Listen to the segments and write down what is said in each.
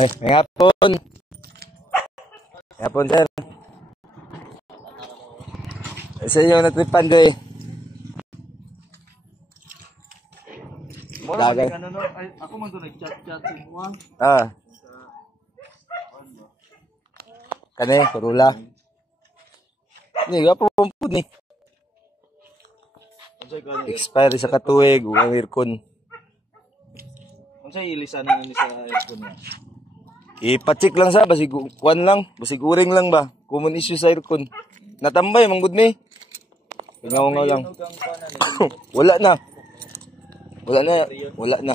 May hapon. May hapon, sir. Sa inyo natripan doy. Dagay. Ako man doon nag-chat-chat sa mo. Kani, kurula. Ni, gapo po ni. Expire sa katuig, ugang aircon. Unsay ilisanan ni sa aircon niya? Ipacheck lang sa, basig kuan lang, basig uring lang ba. Common issue sa aircon. Natambay, manggod ni. Ingaw-ngaw lang. Wala na. Wala na. Wala na.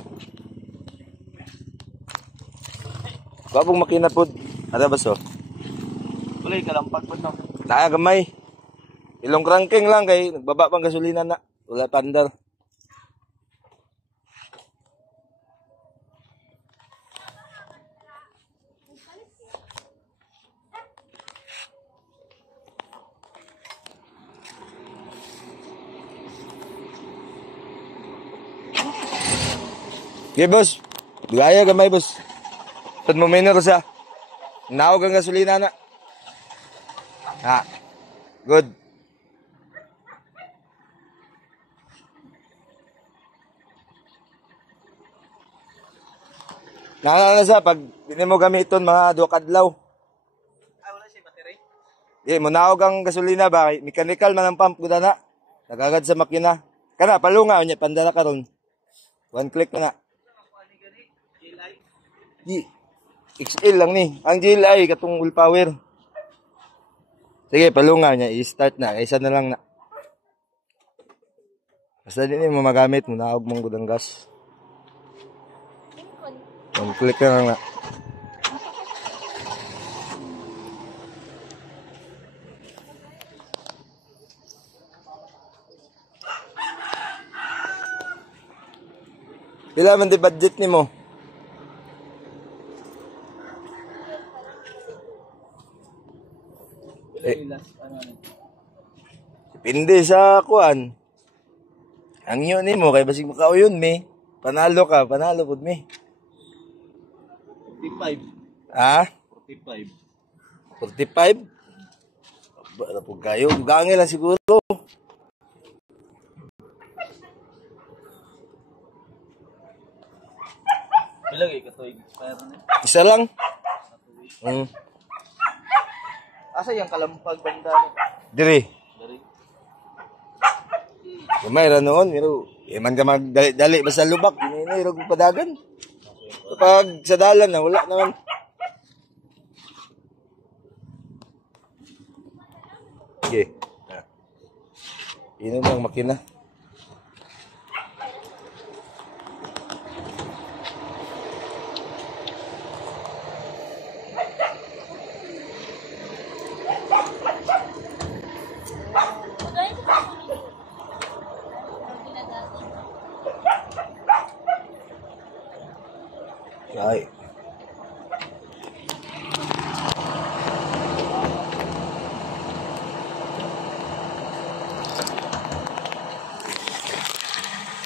Kapag makina po, ada ba so? Wala kalampag po no. Taya gamay. Ilong cranking lang kay nagbaba pang gasolina na. Wala pandar. Okay, boss. Dugaya gamay, boss. Tad mo minor sa. Naog ang gasolina na. Ha. Good. Naalala sa pag hindi mo gamiton mga 2 kadlaw. Wala siya battery. Mo naog ang gasolina ba? Mechanical man ang pump ko na. Nagagad sa makina. Kana palunga unya pandala karon. 1 click na. XL lang ni. Ang GLI katong full power. Sige, palunga niya. I-start na. Isa na lang na. Basta din mo magamit mo. Naog mong gudang gas. 1 click na lang na. Pila man di budget ni mo? Depende sa kuan. Ang yun ni mo, kay basig makauyon mi. Panalo ka, panalo pud mi. 45. Ha? 45. 45? Ba po kayo, gangil lang siguro. Pila kay katoy expire na. Isa lang. Asa yang kalampag banda? Diri. Dari. Kumay ra noon, pero man ka magdali-dali basta lubak, ini rog padagan. Kapag sa dalan na wala naman. Okay. Ino lang makina. Ay.